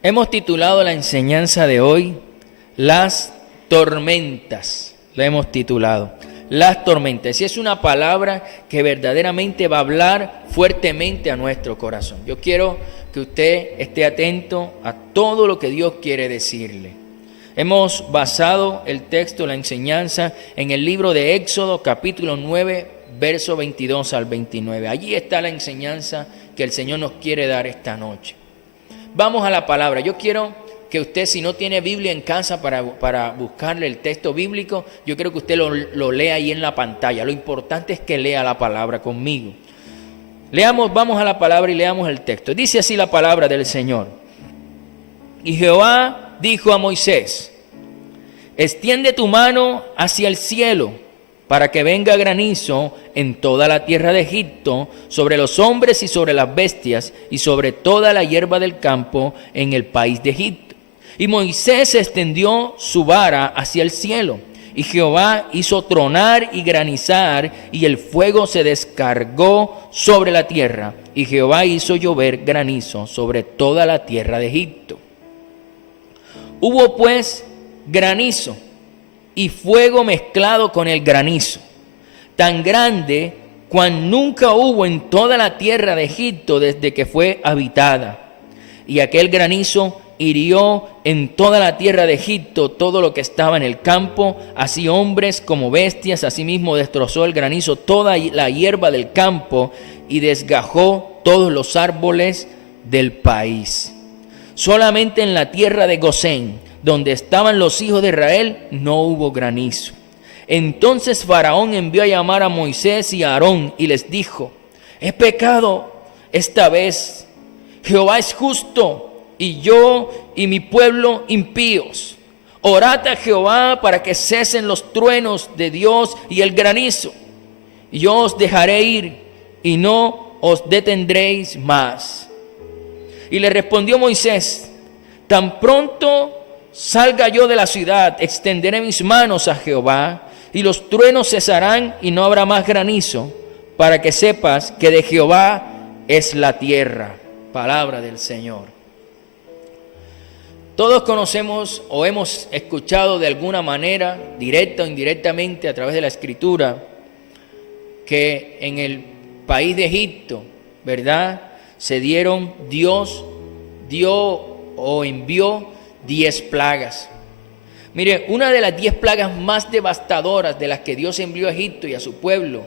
Hemos titulado la enseñanza de hoy Las tormentas. La hemos titulado Las tormentas. Y es una palabra que verdaderamente va a hablar fuertemente a nuestro corazón. Yo quiero que usted esté atento a todo lo que Dios quiere decirle. Hemos basado el texto, la enseñanza, en el libro de Éxodo, capítulo 9, verso 22 al 29. Allí está la enseñanza que el Señor nos quiere dar esta noche. Vamos a la palabra. Yo quiero que usted, si no tiene Biblia en casa para buscarle el texto bíblico, yo quiero que usted lo lea ahí en la pantalla. Lo importante es que lea la palabra conmigo. Vamos a la palabra y leamos el texto. Dice así la palabra del Señor. Y Jehová dijo a Moisés: extiende tu mano hacia el cielo, para que venga granizo en toda la tierra de Egipto, sobre los hombres y sobre las bestias, y sobre toda la hierba del campo en el país de Egipto. Y Moisés extendió su vara hacia el cielo, y Jehová hizo tronar y granizar, y el fuego se descargó sobre la tierra, y Jehová hizo llover granizo sobre toda la tierra de Egipto. Hubo pues granizo y fuego mezclado con el granizo, tan grande cuan nunca hubo en toda la tierra de Egipto desde que fue habitada. Y aquel granizo hirió en toda la tierra de Egipto todo lo que estaba en el campo, así hombres como bestias. Asimismo destrozó el granizo toda la hierba del campo y desgajó todos los árboles del país. Solamente en la tierra de Gosén, donde estaban los hijos de Israel, no hubo granizo. Entonces Faraón envió a llamar a Moisés y a Aarón y les dijo: he pecado esta vez. Jehová es justo y yo y mi pueblo impíos. Orad a Jehová para que cesen los truenos de Dios y el granizo, y yo os dejaré ir y no os detendréis más. Y le respondió Moisés: tan pronto salga yo de la ciudad, extenderé mis manos a Jehová, y los truenos cesarán y no habrá más granizo, para que sepas que de Jehová es la tierra. Palabra del Señor. Todos conocemos o hemos escuchado de alguna manera, directa o indirectamente a través de la Escritura, que en el país de Egipto, ¿verdad?, Dios dio o envió 10 plagas. Mire, una de las 10 plagas más devastadoras de las que Dios envió a Egipto y a su pueblo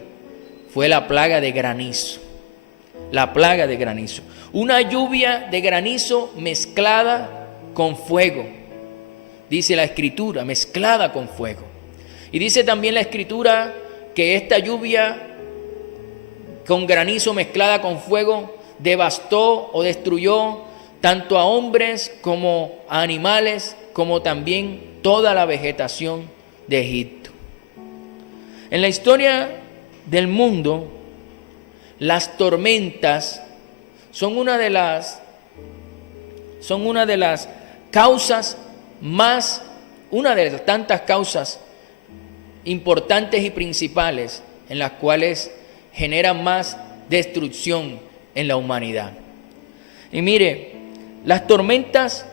fue la plaga de granizo. La plaga de granizo. Una lluvia de granizo mezclada con fuego. Dice la Escritura, mezclada con fuego. Y dice también la Escritura que esta lluvia con granizo mezclada con fuego devastó o destruyó tanto a hombres como a animales, como también toda la vegetación de Egipto. En la historia del mundo, las tormentas son una de las causas más, una de las tantas causas importantes y principales en las cuales generan más destrucción en la humanidad. Y mire, las tormentas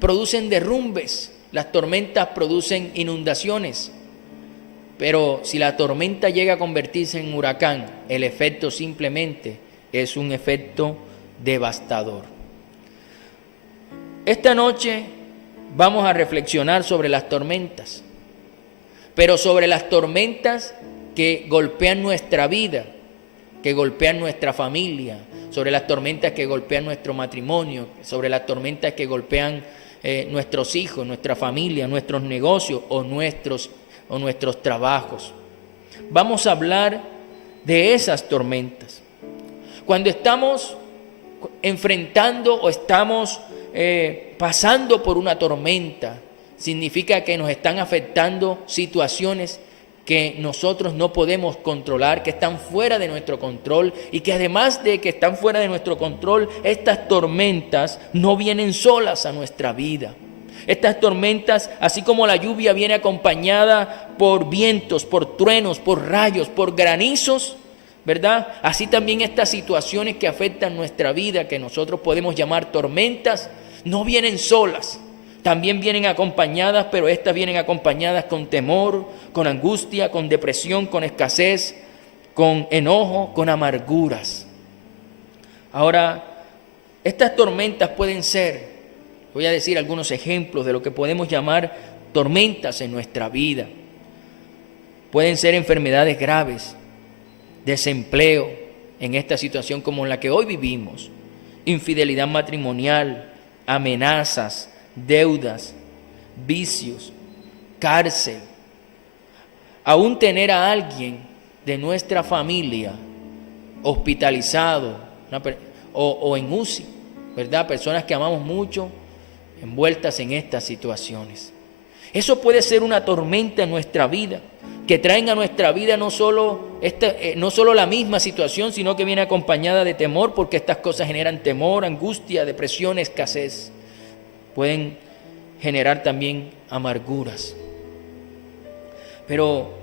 producen derrumbes, las tormentas producen inundaciones, pero si la tormenta llega a convertirse en huracán, el efecto simplemente es un efecto devastador. Esta noche vamos a reflexionar sobre las tormentas, pero sobre las tormentas que golpean nuestra vida, que golpean nuestra familia, sobre las tormentas que golpean nuestro matrimonio, sobre las tormentas que golpean nuestros hijos, nuestra familia, nuestros negocios o nuestros trabajos. Vamos a hablar de esas tormentas. Cuando estamos enfrentando o estamos pasando por una tormenta, significa que nos están afectando situaciones que nosotros no podemos controlar, que están fuera de nuestro control, y que además de que están fuera de nuestro control, estas tormentas no vienen solas a nuestra vida. Estas tormentas, así como la lluvia viene acompañada por vientos, por truenos, por rayos, por granizos, ¿verdad? Así también estas situaciones que afectan nuestra vida, que nosotros podemos llamar tormentas, No vienen solas, también vienen acompañadas, pero estas vienen acompañadas con temor, con angustia, con depresión, con escasez, con enojo, con amarguras. Ahora, estas tormentas pueden ser, voy a decir algunos ejemplos de lo que podemos llamar tormentas en nuestra vida. Pueden ser enfermedades graves, desempleo en esta situación como en la que hoy vivimos, infidelidad matrimonial, amenazas, deudas, vicios, cárcel. Aún tener a alguien de nuestra familia hospitalizado o en UCI, ¿verdad? Personas que amamos mucho envueltas en estas situaciones. Eso puede ser una tormenta en nuestra vida, que traen a nuestra vida no solo la misma situación, sino que viene acompañada de temor, porque estas cosas generan temor, angustia, depresión, escasez. Pueden generar también amarguras. Pero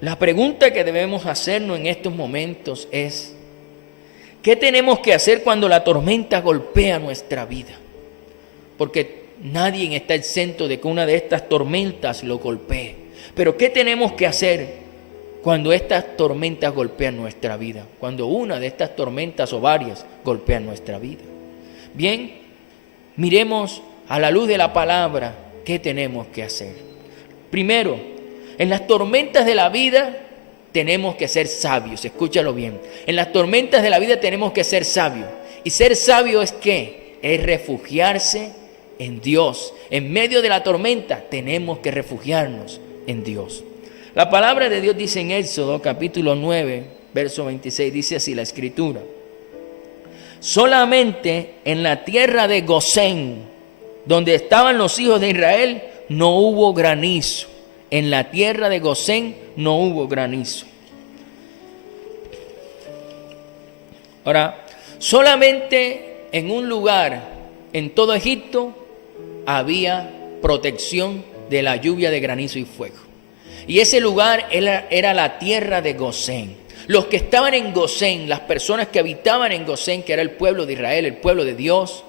la pregunta que debemos hacernos en estos momentos es: ¿qué tenemos que hacer cuando la tormenta golpea nuestra vida? Porque nadie está exento de que una de estas tormentas lo golpee. Pero ¿qué tenemos que hacer cuando estas tormentas golpean nuestra vida? Cuando una de estas tormentas o varias golpean nuestra vida. Bien, miremos a la luz de la palabra qué tenemos que hacer. Primero, en las tormentas de la vida tenemos que ser sabios. Escúchalo bien. En las tormentas de la vida tenemos que ser sabios. ¿Y ser sabio es qué? Es refugiarse en Dios. En medio de la tormenta tenemos que refugiarnos en Dios. La palabra de Dios dice en Éxodo capítulo 9, verso 26, dice así la Escritura: solamente en la tierra de Gosén, donde estaban los hijos de Israel, no hubo granizo. En la tierra de Gosén no hubo granizo. Ahora, solamente en un lugar en todo Egipto había protección de la lluvia de granizo y fuego. Y ese lugar era la tierra de Gosén. Los que estaban en Gosén, las personas que habitaban en Gosén, que era el pueblo de Israel, el pueblo de Dios,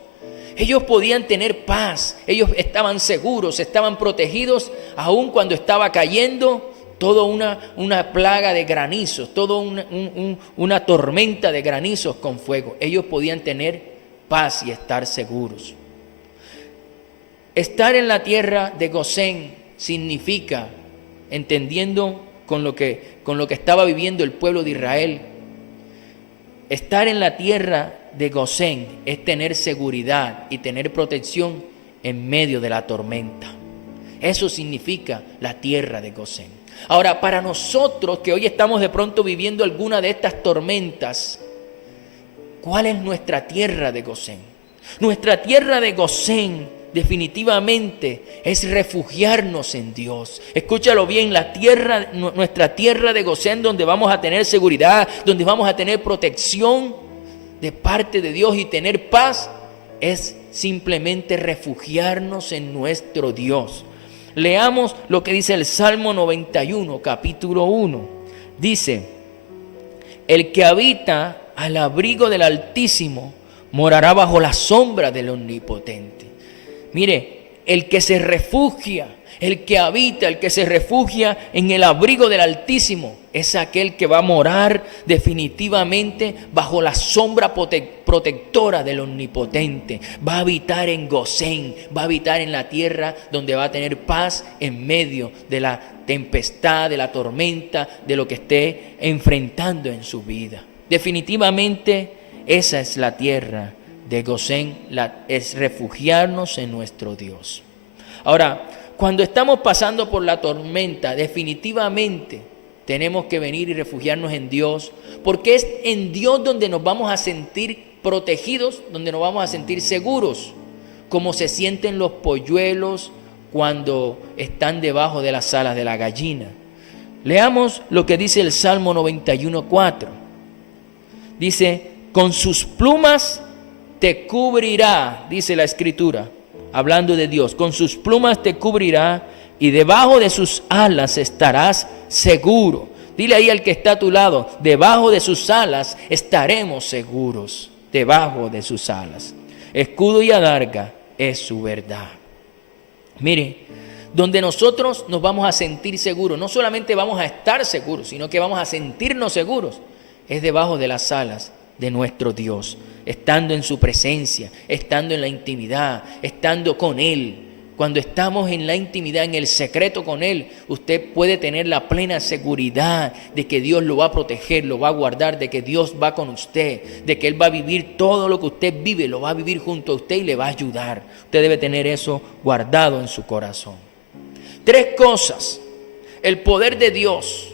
ellos podían tener paz, ellos estaban seguros, estaban protegidos, aun cuando estaba cayendo toda una plaga de granizos, toda una tormenta de granizos con fuego. Ellos podían tener paz y estar seguros. Estar en la tierra de Gosén significa, entendiendo con lo que estaba viviendo el pueblo de Israel, estar en la tierra de Gosén es tener seguridad y tener protección en medio de la tormenta. Eso significa la tierra de Gosén. Ahora, para nosotros que hoy estamos de pronto viviendo alguna de estas tormentas, ¿cuál es nuestra tierra de Gosén? Nuestra tierra de Gosén definitivamente es refugiarnos en Dios. Escúchalo bien, nuestra tierra de Gosén, donde vamos a tener seguridad, donde vamos a tener protección de parte de Dios y tener paz, es simplemente refugiarnos en nuestro Dios. Leamos lo que dice el Salmo 91, capítulo 1. Dice: el que habita al abrigo del Altísimo morará bajo la sombra del Omnipotente. Mire, el que se refugia, el que habita, el que se refugia en el abrigo del Altísimo, es aquel que va a morar definitivamente bajo la sombra protectora del Omnipotente. Va a habitar en Gosén, va a habitar en la tierra donde va a tener paz en medio de la tempestad, de la tormenta, de lo que esté enfrentando en su vida. Definitivamente esa es la tierra de Gosén, es refugiarnos en nuestro Dios. Ahora, cuando estamos pasando por la tormenta, definitivamente tenemos que venir y refugiarnos en Dios, porque es en Dios donde nos vamos a sentir protegidos, donde nos vamos a sentir seguros, como se sienten los polluelos cuando están debajo de las alas de la gallina. Leamos lo que dice el Salmo 91:4. Dice: con sus plumas te cubrirá, dice la Escritura, hablando de Dios, con sus plumas te cubrirá y debajo de sus alas estarás seguro. Dile ahí al que está a tu lado: debajo de sus alas estaremos seguros, debajo de sus alas. Escudo y adarga es su verdad. Mire, donde nosotros nos vamos a sentir seguros, no solamente vamos a estar seguros, sino que vamos a sentirnos seguros, es debajo de las alas de nuestro Dios, estando en su presencia, estando en la intimidad, estando con Él. Cuando estamos en la intimidad, en el secreto con Él, usted puede tener la plena seguridad de que Dios lo va a proteger, lo va a guardar, de que Dios va con usted, de que Él va a vivir todo lo que usted vive, lo va a vivir junto a usted y le va a ayudar. Usted debe tener eso guardado en su corazón. 3 cosas: el poder de Dios,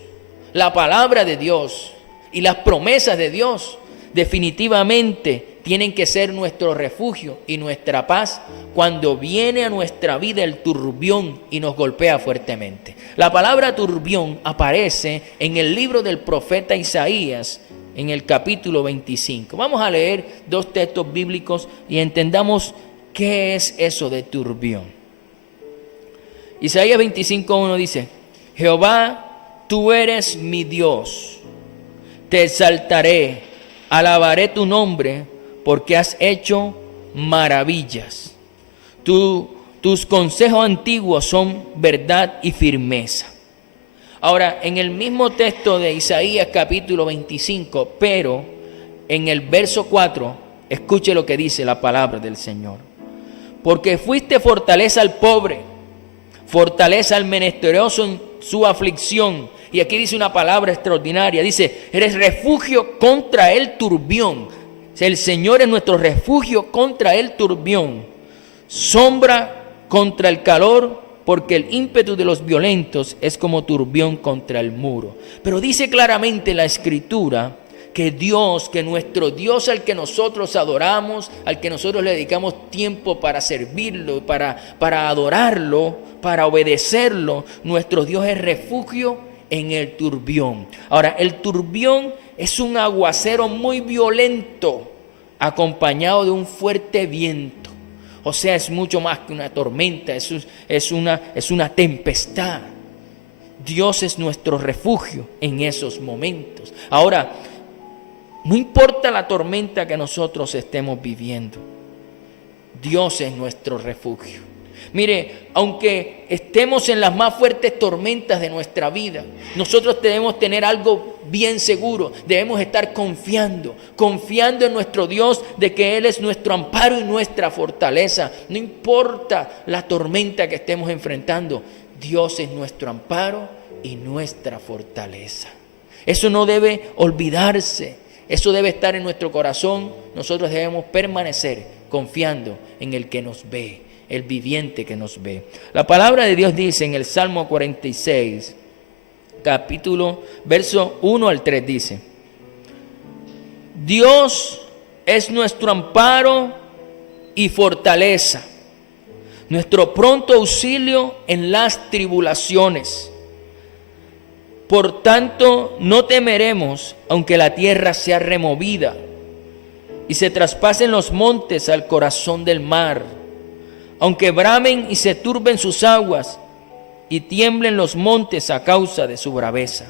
la palabra de Dios y las promesas de Dios definitivamente tienen que ser nuestro refugio y nuestra paz cuando viene a nuestra vida el turbión y nos golpea fuertemente. La palabra turbión aparece en el libro del profeta Isaías, en el capítulo 25. Vamos a leer 2 textos bíblicos y entendamos qué es eso de turbión. Isaías 25:1 dice: Jehová, tú eres mi Dios, te exaltaré, alabaré tu nombre, porque has hecho maravillas. Tus consejos antiguos son verdad y firmeza. Ahora, en el mismo texto de Isaías capítulo 25, pero en el verso 4, escuche lo que dice la palabra del Señor. Porque fuiste fortaleza al pobre, fortaleza al menesteroso en su aflicción. Y aquí dice una palabra extraordinaria, dice: eres refugio contra el turbión. El Señor es nuestro refugio contra el turbión, sombra contra el calor, porque el ímpetu de los violentos es como turbión contra el muro. Pero dice claramente la Escritura que Dios, que nuestro Dios al que nosotros adoramos, al que nosotros le dedicamos tiempo para servirlo, para adorarlo, para obedecerlo, nuestro Dios es refugio en el turbión. Ahora, el turbión es un aguacero muy violento, acompañado de un fuerte viento. O sea, es mucho más que una tormenta, es una tempestad. Dios es nuestro refugio en esos momentos. Ahora, no importa la tormenta que nosotros estemos viviendo, Dios es nuestro refugio. Mire, aunque estemos en las más fuertes tormentas de nuestra vida, nosotros debemos tener algo bien seguro. Debemos estar confiando en nuestro Dios, de que Él es nuestro amparo y nuestra fortaleza. No importa la tormenta que estemos enfrentando, Dios es nuestro amparo y nuestra fortaleza. Eso no debe olvidarse, eso debe estar en nuestro corazón. Nosotros debemos permanecer confiando en el que nos ve, el viviente que nos ve. La palabra de Dios dice en el Salmo 46, capítulo, verso 1 al 3, dice: Dios es nuestro amparo y fortaleza, nuestro pronto auxilio en las tribulaciones. Por tanto, no temeremos, aunque la tierra sea removida y se traspasen los montes al corazón del mar, aunque bramen y se turben sus aguas y tiemblen los montes a causa de su braveza.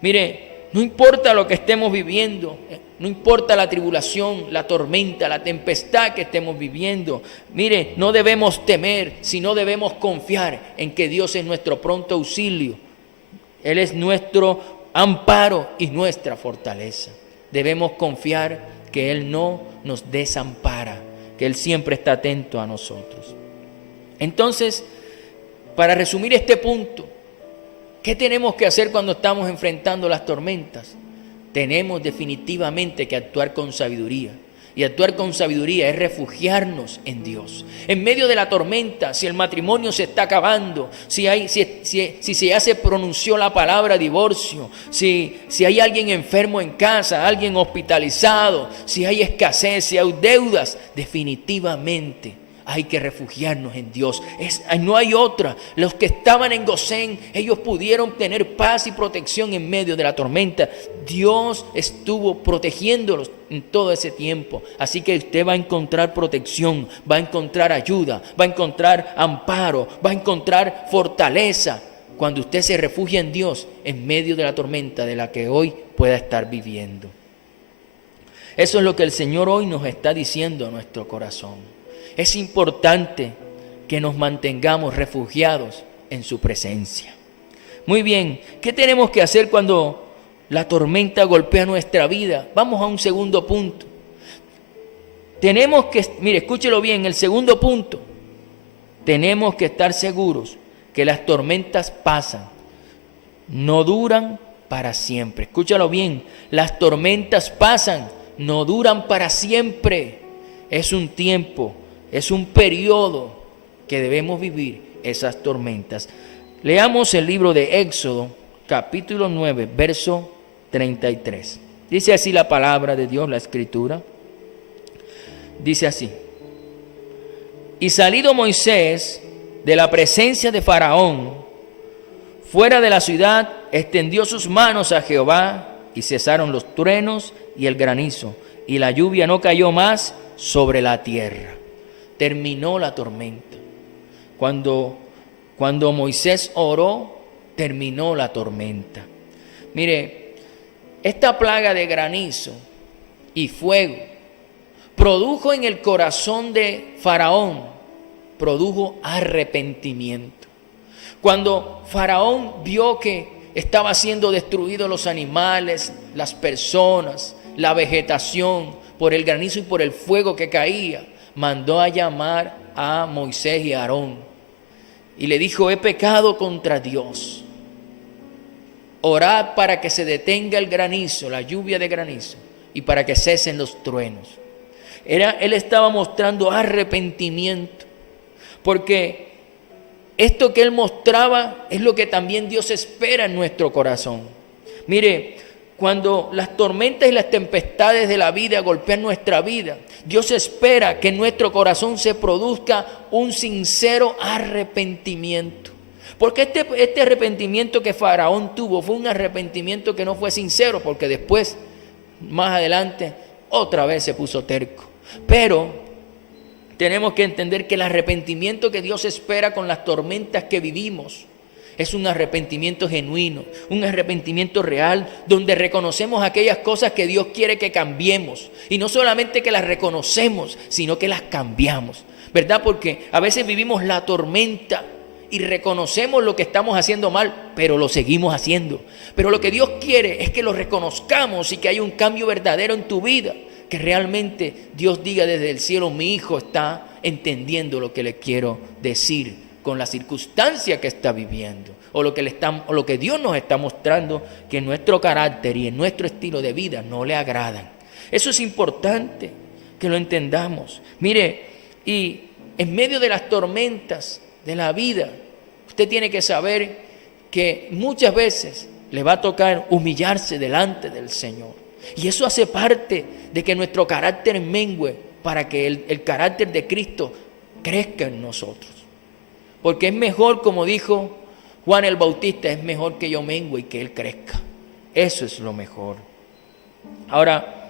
Mire, no importa lo que estemos viviendo, no importa la tribulación, la tormenta, la tempestad que estemos viviendo. Mire, no debemos temer, sino debemos confiar en que Dios es nuestro pronto auxilio. Él es nuestro amparo y nuestra fortaleza. Debemos confiar que Él no nos desampara, que Él siempre está atento a nosotros. Entonces, para resumir este punto, ¿qué tenemos que hacer cuando estamos enfrentando las tormentas? Tenemos definitivamente que actuar con sabiduría. Y actuar con sabiduría es refugiarnos en Dios. En medio de la tormenta, si el matrimonio se está acabando, si ya se pronunció la palabra divorcio, si hay alguien enfermo en casa, alguien hospitalizado, si hay escasez, si hay deudas, definitivamente hay que refugiarnos en Dios. No hay otra. Los que estaban en Gosén, ellos pudieron tener paz y protección en medio de la tormenta. Dios estuvo protegiéndolos en todo ese tiempo. Así que usted va a encontrar protección, va a encontrar ayuda, va a encontrar amparo, va a encontrar fortaleza cuando usted se refugia en Dios en medio de la tormenta de la que hoy pueda estar viviendo. Eso es lo que el Señor hoy nos está diciendo a nuestro corazón. es importante que nos mantengamos refugiados en su presencia. Muy bien, ¿qué tenemos que hacer cuando la tormenta golpea nuestra vida? Vamos a un segundo punto. Tenemos que, mire, escúchelo bien, el segundo punto. Tenemos que estar seguros que las tormentas pasan, no duran para siempre. Escúchalo bien, las tormentas pasan, no duran para siempre. Es un tiempo, es un periodo que debemos vivir esas tormentas. Leamos el libro de Éxodo, capítulo 9, verso 33. Dice así la palabra de Dios, la escritura. Dice así: y salido Moisés de la presencia de Faraón, fuera de la ciudad, extendió sus manos a Jehová, y cesaron los truenos y el granizo, y la lluvia no cayó más sobre la tierra. Terminó la tormenta. Cuando Moisés oró, terminó la tormenta. Mire, esta plaga de granizo y fuego produjo en el corazón de Faraón, produjo arrepentimiento. Cuando Faraón vio que estaba siendo destruidos los animales, las personas, la vegetación, por el granizo y por el fuego que caía, mandó a llamar a Moisés y a Aarón y le dijo: he pecado contra Dios. Orad para que se detenga el granizo, la lluvia de granizo, y para que cesen los truenos. Él estaba mostrando arrepentimiento, porque esto que él mostraba es lo que también Dios espera en nuestro corazón. Mire, cuando las tormentas y las tempestades de la vida golpean nuestra vida, Dios espera que en nuestro corazón se produzca un sincero arrepentimiento. Porque este arrepentimiento que Faraón tuvo fue un arrepentimiento que no fue sincero, porque después, más adelante, otra vez se puso terco. Pero tenemos que entender que el arrepentimiento que Dios espera con las tormentas que vivimos es un arrepentimiento genuino, un arrepentimiento real, donde reconocemos aquellas cosas que Dios quiere que cambiemos. Y no solamente que las reconocemos, sino que las cambiamos, ¿verdad? Porque a veces vivimos la tormenta y reconocemos lo que estamos haciendo mal, pero lo seguimos haciendo. Pero lo que Dios quiere es que lo reconozcamos y que haya un cambio verdadero en tu vida, que realmente Dios diga desde el cielo: mi hijo está entendiendo lo que le quiero decir con la circunstancia que está viviendo, o lo que Dios nos está mostrando que en nuestro carácter y en nuestro estilo de vida no le agradan. Eso es importante que lo entendamos. Mire, y en medio de las tormentas de la vida, usted tiene que saber que muchas veces le va a tocar humillarse delante del Señor. Y eso hace parte de que nuestro carácter mengue, para que el carácter de Cristo crezca en nosotros. Porque es mejor, como dijo Juan el Bautista, es mejor que yo mengue y que Él crezca. Eso es lo mejor. Ahora,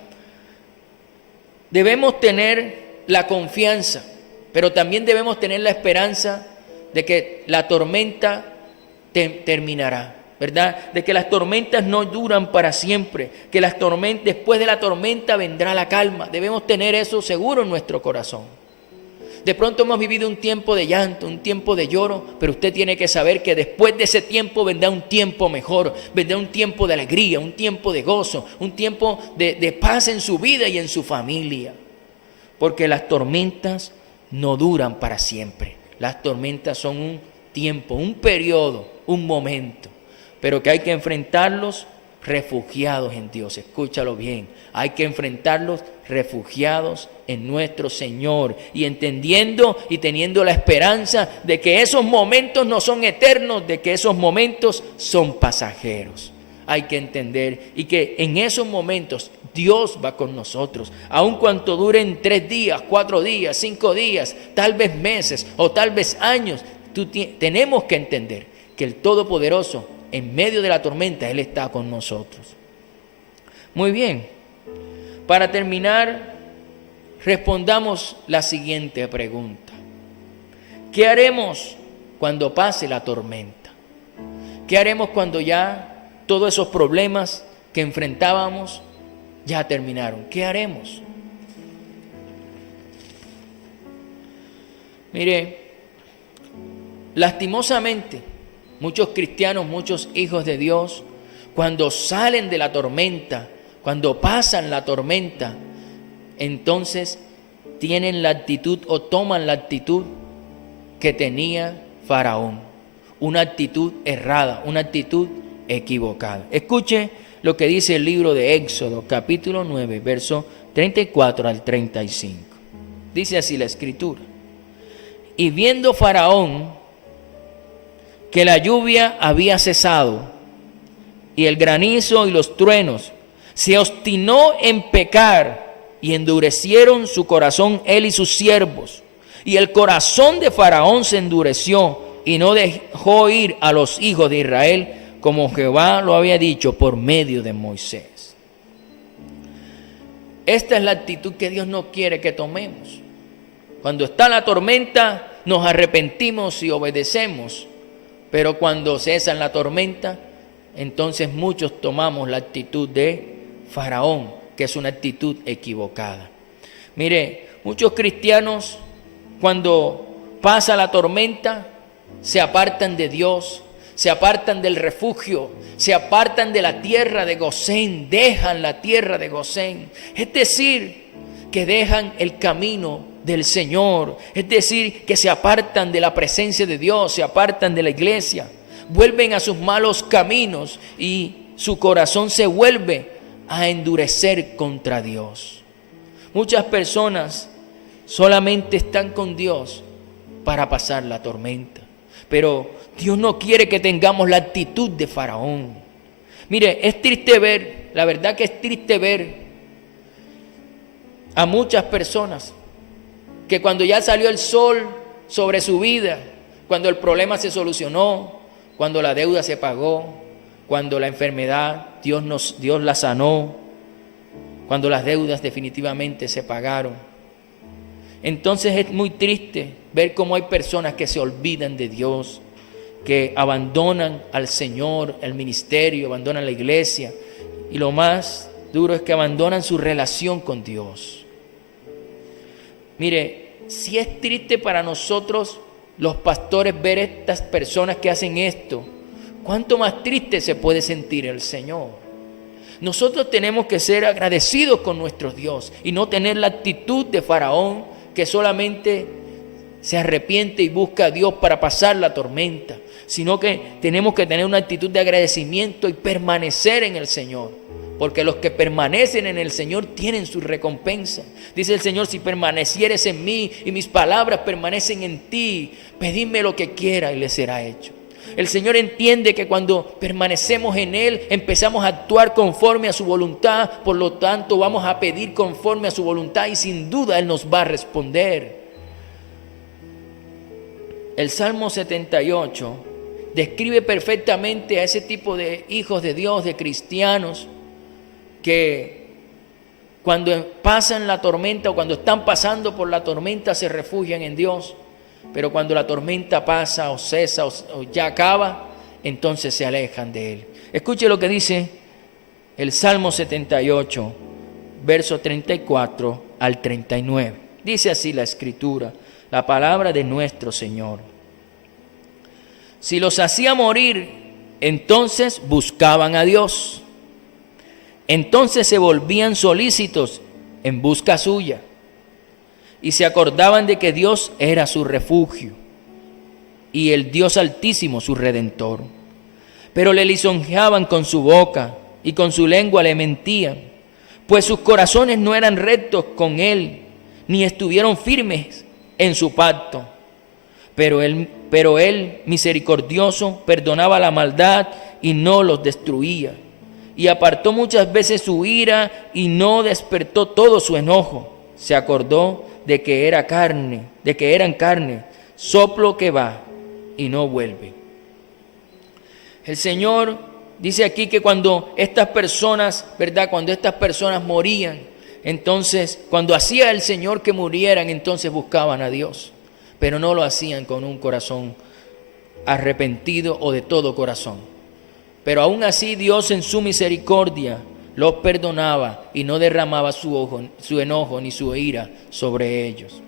debemos tener la confianza, pero también debemos tener la esperanza de que la tormenta terminará, ¿verdad? De que las tormentas no duran para siempre, que después de la tormenta vendrá la calma. Debemos tener eso seguro en nuestro corazón. De pronto hemos vivido un tiempo de llanto, un tiempo de lloro, pero usted tiene que saber que después de ese tiempo vendrá un tiempo mejor, vendrá un tiempo de alegría, un tiempo de gozo, un tiempo de paz en su vida y en su familia. Porque las tormentas no duran para siempre. Las tormentas son un tiempo, un periodo, un momento, pero que hay que enfrentarlos refugiados en Dios. Escúchalo bien, hay que enfrentarlos refugiados en nuestro Señor y entendiendo y teniendo la esperanza de que esos momentos no son eternos, de que esos momentos son pasajeros. Hay que entender y que en esos momentos Dios va con nosotros, aun cuando duren 3 días, 4 días, 5 días, tal vez meses o tal vez años. Tenemos que entender que el Todopoderoso, en medio de la tormenta, Él está con nosotros. Muy bien, para terminar, respondamos la siguiente pregunta: ¿qué haremos cuando pase la tormenta? ¿Qué haremos cuando ya todos esos problemas que enfrentábamos ya terminaron? ¿Qué haremos? Mire, lastimosamente, muchos cristianos, muchos hijos de Dios, cuando salen de la tormenta, cuando pasan la tormenta, entonces tienen la actitud o toman la actitud que tenía Faraón. Una actitud errada, una actitud equivocada. Escuche lo que dice el libro de Éxodo, capítulo 9, verso 34 al 35. Dice así la escritura. Y viendo Faraón que la lluvia había cesado y el granizo y los truenos, se obstinó en pecar y endurecieron su corazón él y sus siervos. Y el corazón de Faraón se endureció y no dejó ir a los hijos de Israel como Jehová lo había dicho por medio de Moisés. Esta es la actitud que Dios no quiere que tomemos. Cuando está la tormenta, nos arrepentimos y obedecemos. Pero cuando cesa la tormenta, entonces muchos tomamos la actitud de Faraón, que es una actitud equivocada. Mire, muchos cristianos cuando pasa la tormenta se apartan de Dios, se apartan del refugio, se apartan de la tierra de Gosén, dejan la tierra de Gosén. Es decir, que dejan el camino del Señor, es decir, que se apartan de la presencia de Dios, se apartan de la iglesia, vuelven a sus malos caminos y su corazón se vuelve a endurecer contra Dios. Muchas personas solamente están con Dios para pasar la tormenta, pero Dios no quiere que tengamos la actitud de Faraón. Mire, es triste ver, la verdad que es triste ver a muchas personas que cuando ya salió el sol sobre su vida, cuando el problema se solucionó, cuando la deuda se pagó, cuando la enfermedad Dios la sanó, cuando las deudas definitivamente se pagaron. Entonces es muy triste ver cómo hay personas que se olvidan de Dios, que abandonan al Señor, el ministerio, abandonan la iglesia, y lo más duro es que abandonan su relación con Dios. Mire, si es triste para nosotros los pastores ver estas personas que hacen esto, ¿cuánto más triste se puede sentir el Señor? Nosotros tenemos que ser agradecidos con nuestro Dios y no tener la actitud de Faraón, que solamente se arrepiente y busca a Dios para pasar la tormenta, sino que tenemos que tener una actitud de agradecimiento y permanecer en el Señor, porque los que permanecen en el Señor tienen su recompensa. Dice el Señor: si permanecieres en mí y mis palabras permanecen en ti, pedidme lo que quiera y le será hecho. El Señor entiende que cuando permanecemos en Él, empezamos a actuar conforme a su voluntad, por lo tanto vamos a pedir conforme a su voluntad y sin duda Él nos va a responder. El Salmo 78 describe perfectamente a ese tipo de hijos de Dios, de cristianos, que cuando pasan la tormenta o cuando están pasando por la tormenta se refugian en Dios, pero cuando la tormenta pasa o cesa o ya acaba, entonces se alejan de Él. Escuche lo que dice el Salmo 78, verso 34 al 39. Dice así la Escritura, la palabra de nuestro Señor. Si los hacía morir, entonces buscaban a Dios. Entonces se volvían solícitos en busca suya y se acordaban de que Dios era su refugio y el Dios Altísimo su Redentor. Pero le lisonjeaban con su boca y con su lengua le mentían, pues sus corazones no eran rectos con Él, ni estuvieron firmes en su pacto. Pero él misericordioso, perdonaba la maldad y no los destruía. Y apartó muchas veces su ira y no despertó todo su enojo. Se acordó de que eran carne, soplo que va y no vuelve. El Señor dice aquí que cuando estas personas, ¿verdad? Cuando estas personas morían, entonces, cuando hacía el Señor que murieran, entonces buscaban a Dios, pero no lo hacían con un corazón arrepentido o de todo corazón. Pero aún así Dios en su misericordia los perdonaba y no derramaba su enojo ni su ira sobre ellos.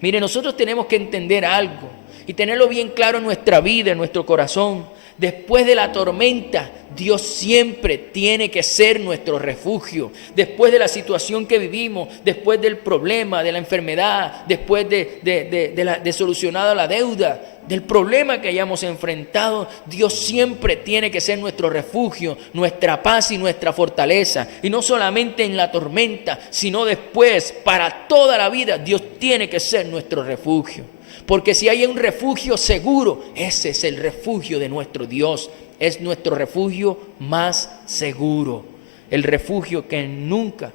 Mire, nosotros tenemos que entender algo y tenerlo bien claro en nuestra vida, en nuestro corazón. Después de la tormenta, Dios siempre tiene que ser nuestro refugio. Después de la situación que vivimos, después del problema, de la enfermedad, después de solucionada la deuda, del problema que hayamos enfrentado, Dios siempre tiene que ser nuestro refugio, nuestra paz y nuestra fortaleza. Y no solamente en la tormenta, sino después, para toda la vida, Dios tiene que ser nuestro refugio. Porque si hay un refugio seguro, ese es el refugio de nuestro Dios. Es nuestro refugio más seguro. El refugio que nunca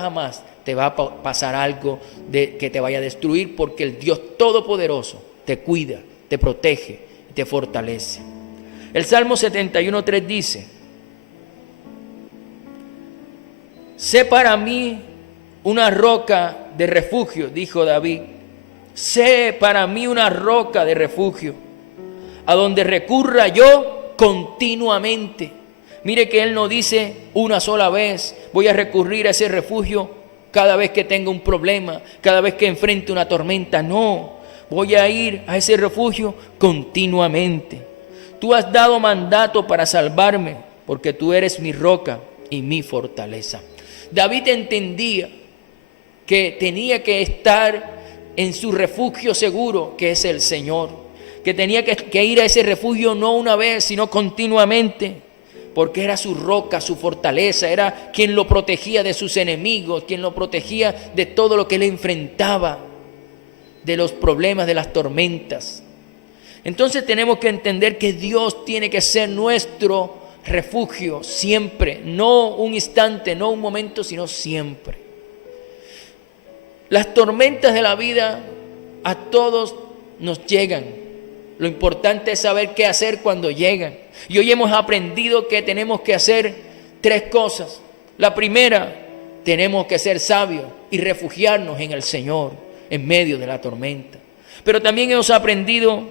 jamás te va a pasar algo que te vaya a destruir, porque el Dios Todopoderoso te cuida, te protege y te fortalece. El Salmo 71:3 dice: sé para mí una roca de refugio, dijo David. Sé para mí una roca de refugio, a donde recurra yo continuamente. Mire que Él no dice una sola vez, voy a recurrir a ese refugio cada vez que tenga un problema, cada vez que enfrente una tormenta. No, voy a ir a ese refugio continuamente. Tú has dado mandato para salvarme, porque tú eres mi roca y mi fortaleza. David entendía que tenía que estar en su refugio seguro, que es el Señor, que tenía que ir a ese refugio no una vez, sino continuamente, porque era su roca, su fortaleza, era quien lo protegía de sus enemigos, quien lo protegía de todo lo que él enfrentaba, de los problemas, de las tormentas. Entonces tenemos que entender que Dios tiene que ser nuestro refugio siempre, no un instante, no un momento, sino siempre. Las tormentas de la vida a todos nos llegan. Lo importante es saber qué hacer cuando llegan. Y hoy hemos aprendido que tenemos que hacer 3 cosas. La primera, tenemos que ser sabios y refugiarnos en el Señor en medio de la tormenta. Pero también hemos aprendido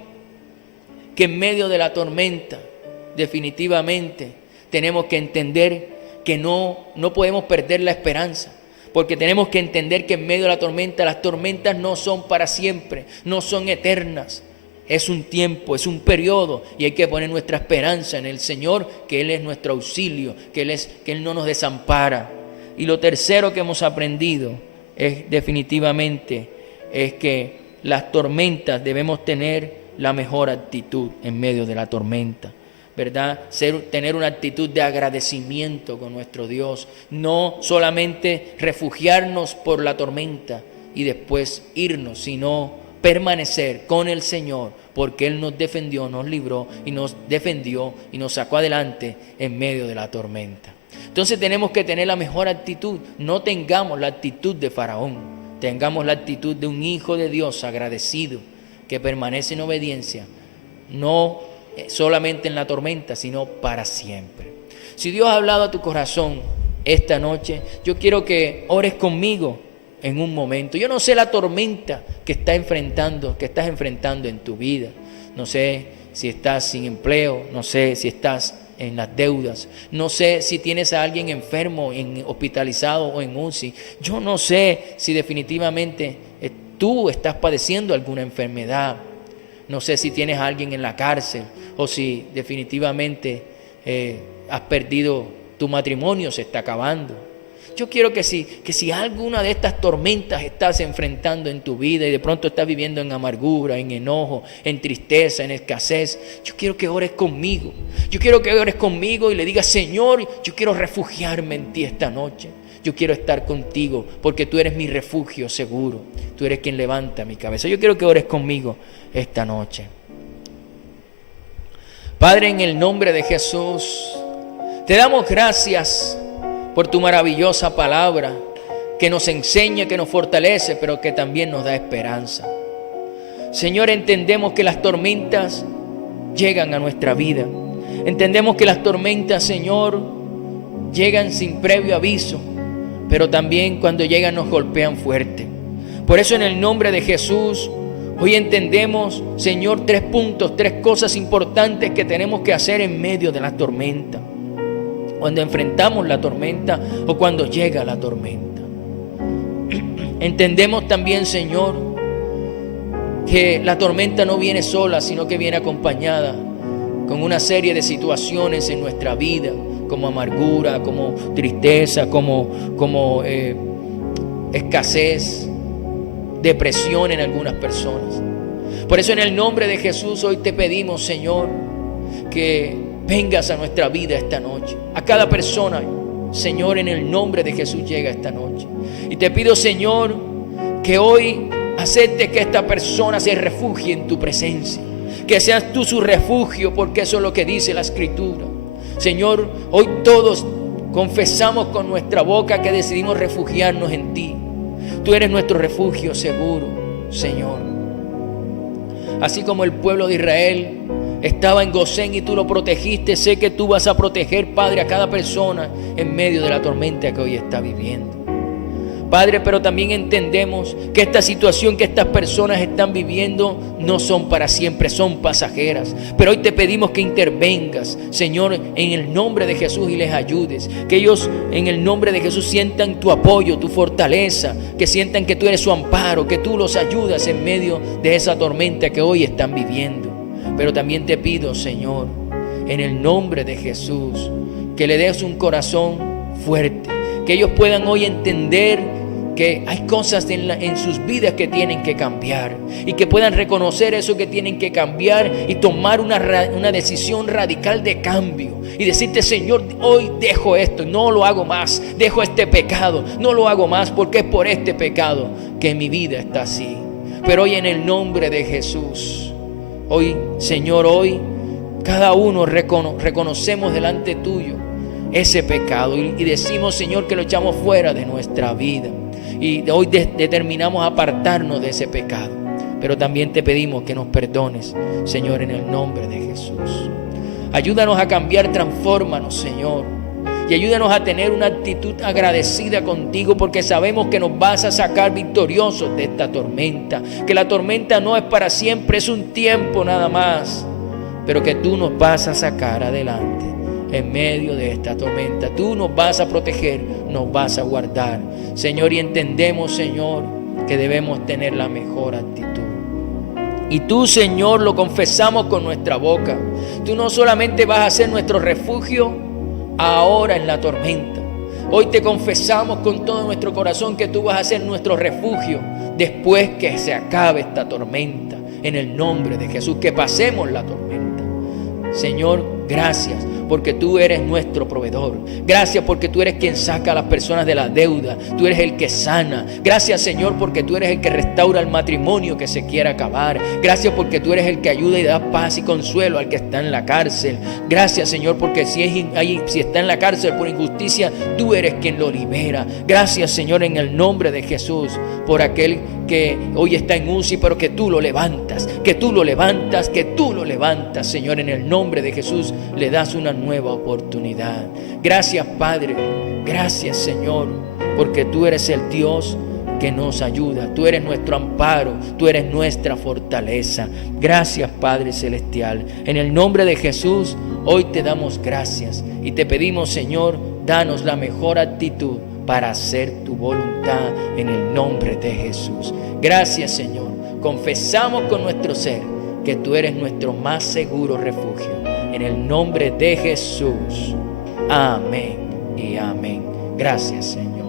que en medio de la tormenta, definitivamente, tenemos que entender que no podemos perder la esperanza. Porque tenemos que entender que en medio de la tormenta, las tormentas no son para siempre, no son eternas. Es un tiempo, es un periodo, y hay que poner nuestra esperanza en el Señor, que Él es nuestro auxilio, que Él no nos desampara. Y lo tercero que hemos aprendido es definitivamente que las tormentas debemos tener la mejor actitud en medio de la tormenta. ¿Verdad? Tener una actitud de agradecimiento con nuestro Dios, no solamente refugiarnos por la tormenta y después irnos, sino permanecer con el Señor, porque Él nos defendió, nos libró y nos defendió y nos sacó adelante en medio de la tormenta. Entonces tenemos que tener la mejor actitud. No tengamos la actitud de Faraón, tengamos la actitud de un hijo de Dios agradecido, que permanece en obediencia, no solamente en la tormenta, sino para siempre. Si Dios ha hablado a tu corazón esta noche, yo quiero que ores conmigo en un momento. Yo no sé la tormenta que estás enfrentando en tu vida. No sé si estás sin empleo, no sé si estás en las deudas, no sé si tienes a alguien enfermo, hospitalizado o en UCI. Yo no sé si definitivamente tú estás padeciendo alguna enfermedad. No sé si tienes a alguien en la cárcel o si definitivamente has perdido tu matrimonio, se está acabando. Yo quiero que si alguna de estas tormentas estás enfrentando en tu vida y de pronto estás viviendo en amargura, en enojo, en tristeza, en escasez, yo quiero que ores conmigo. Yo quiero que ores conmigo y le digas: Señor, yo quiero refugiarme en ti esta noche. Yo quiero estar contigo porque tú eres mi refugio seguro. Tú eres quien levanta mi cabeza. Yo quiero que ores conmigo esta noche. Padre, en el nombre de Jesús, te damos gracias por tu maravillosa palabra que nos enseña, que nos fortalece, pero que también nos da esperanza. Señor, entendemos que las tormentas llegan a nuestra vida. Entendemos que las tormentas, Señor, llegan sin previo aviso, pero también cuando llegan nos golpean fuerte. Por eso en el nombre de Jesús, hoy entendemos, Señor, 3 puntos, 3 cosas importantes que tenemos que hacer en medio de la tormenta. Cuando enfrentamos la tormenta o cuando llega la tormenta. Entendemos también, Señor, que la tormenta no viene sola, sino que viene acompañada con una serie de situaciones en nuestra vida, como amargura, como tristeza, como escasez, depresión en algunas personas. Por eso en el nombre de Jesús hoy te pedimos, Señor, que vengas a nuestra vida esta noche. A cada persona, Señor, en el nombre de Jesús llega esta noche. Y te pido, Señor, que hoy aceptes que esta persona se refugie en tu presencia. Que seas tú su refugio, porque eso es lo que dice la Escritura. Señor, hoy todos confesamos con nuestra boca que decidimos refugiarnos en ti. Tú eres nuestro refugio seguro, Señor. Así como el pueblo de Israel estaba en Gosén y tú lo protegiste, sé que tú vas a proteger, Padre, a cada persona en medio de la tormenta que hoy está viviendo. Padre, pero también entendemos que esta situación que estas personas están viviendo no son para siempre, son pasajeras. Pero hoy te pedimos que intervengas, Señor, en el nombre de Jesús y les ayudes. Que ellos en el nombre de Jesús sientan tu apoyo, tu fortaleza, que sientan que tú eres su amparo, que tú los ayudas en medio de esa tormenta que hoy están viviendo. Pero también te pido, Señor, en el nombre de Jesús, que le des un corazón fuerte, que ellos puedan hoy entender que hay cosas en sus vidas que tienen que cambiar y que puedan reconocer eso que tienen que cambiar y tomar una decisión radical de cambio y decirte: Señor, hoy dejo esto, no lo hago más, dejo este pecado, no lo hago más, porque es por este pecado que mi vida está así. Pero hoy en el nombre de Jesús, hoy, Señor, hoy cada uno reconocemos delante tuyo ese pecado y decimos, Señor, que lo echamos fuera de nuestra vida. Y hoy determinamos apartarnos de ese pecado. Pero también te pedimos que nos perdones, Señor, en el nombre de Jesús. Ayúdanos a cambiar, transfórmanos, Señor. Y ayúdanos a tener una actitud agradecida contigo, porque sabemos que nos vas a sacar victoriosos de esta tormenta. Que la tormenta no es para siempre, es un tiempo nada más. Pero que tú nos vas a sacar adelante en medio de esta tormenta. Tú nos vas a proteger, nos vas a guardar, Señor, y entendemos, Señor, que debemos tener la mejor actitud. Y tú, Señor, lo confesamos con nuestra boca. Tú no solamente vas a ser nuestro refugio ahora en la tormenta. Hoy te confesamos con todo nuestro corazón que tú vas a ser nuestro refugio después que se acabe esta tormenta, en el nombre de Jesús, que pasemos la tormenta. Señor, gracias porque tú eres nuestro proveedor. Gracias porque tú eres quien saca a las personas de la deuda. Tú eres el que sana. Gracias, Señor, porque tú eres el que restaura el matrimonio que se quiere acabar. Gracias porque tú eres el que ayuda y da paz y consuelo al que está en la cárcel. Gracias, Señor, porque si está en la cárcel por injusticia, tú eres quien lo libera. Gracias, Señor, en el nombre de Jesús, por aquel que hoy está en UCI, pero que tú lo levantas, que tú lo levantas, que tú lo levantas, Señor, en el nombre de Jesús, le das una nueva oportunidad. Gracias, Padre, gracias, Señor, porque tú eres el Dios que nos ayuda, tú eres nuestro amparo, tú eres nuestra fortaleza. Gracias, Padre Celestial, en el nombre de Jesús, hoy te damos gracias y te pedimos, Señor, danos la mejor actitud para hacer tu voluntad en el nombre de Jesús. Gracias, Señor. Confesamos con nuestro ser que tú eres nuestro más seguro refugio. En el nombre de Jesús. Amén y amén. Gracias, Señor.